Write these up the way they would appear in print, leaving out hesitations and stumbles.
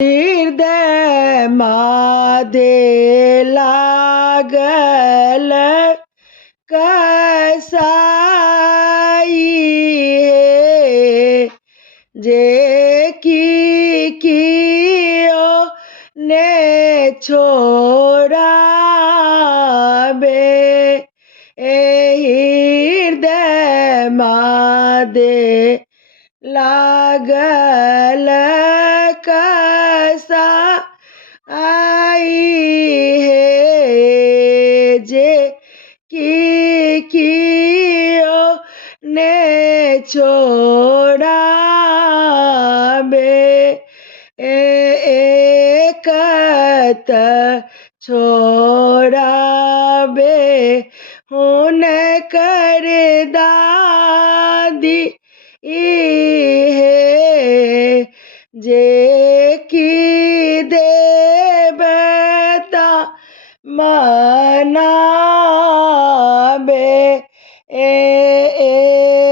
हृदय मादे लागल कसाई है जे कियो ने छोड़ाबे हृदय मादे लागल कसाई है जे कियो ने छोड़ाबे एकत छोड़ाबे हुनकर दादी है जे की देवता मनाबे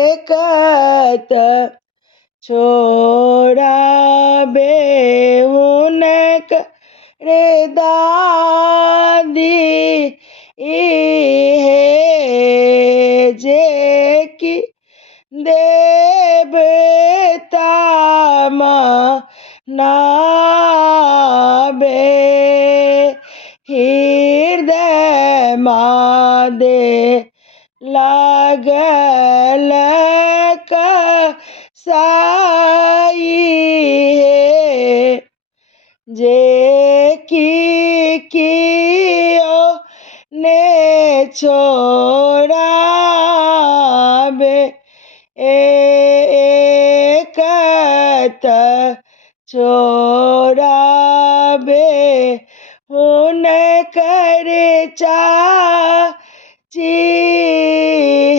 एकत छोड़ाबे हुनकर दादी है जे की देवता मनाबे हृदय मादे लागल कसाई है जे कियो ने छोड़ाबे एकत छोड़ाबे हुनकर चाची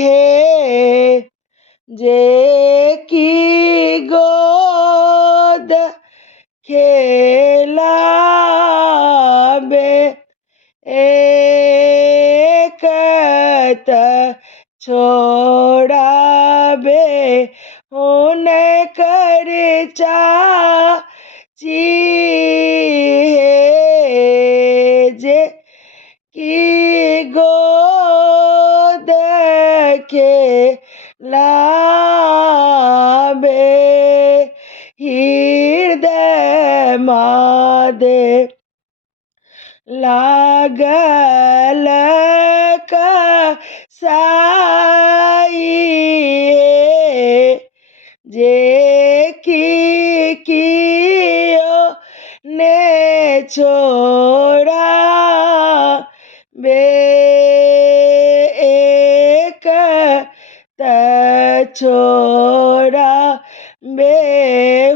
है जे की गोद खेलाबे एकत छोड़ाबे हुनकर चाची है जे की गोद खेलाबे हृदय मादे लागल कसाई है जे कियो ने छोड़ाबे एकत छोड़ाबे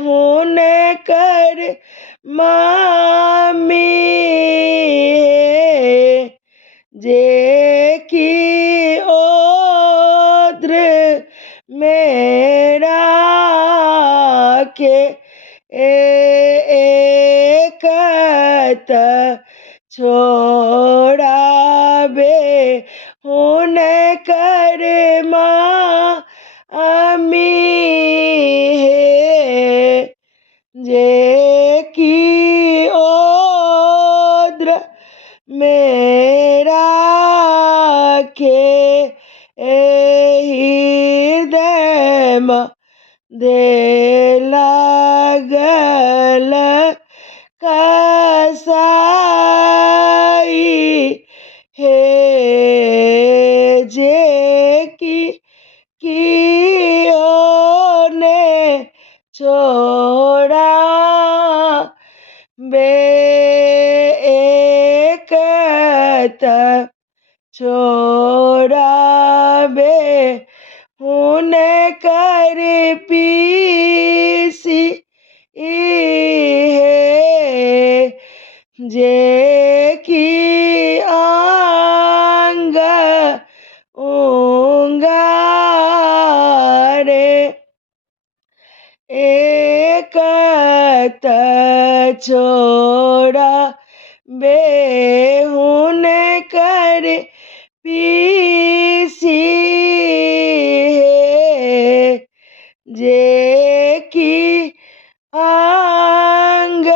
हुनकर मामी है जे की ओद्र मेरा के एकत छोड़ाबे हुनकर मामी है जे की ओद्र मेरा के हृदय मादे लागल कसाई है जे कियो ने छोड़ाबे एकत छोड़ाबे हुनकर पीसी है जे की आंग उंगारे एकत छोड़ाबे हुनकर पीसी है जे की आंग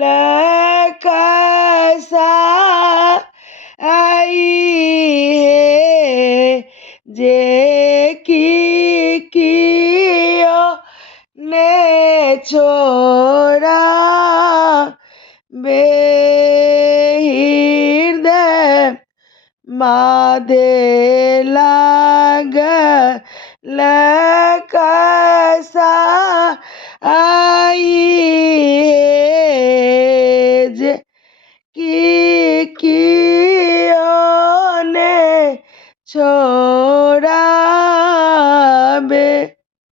लकसा आई है जे कियो ने छोरा बेहृदय मादे लाग लकसा आई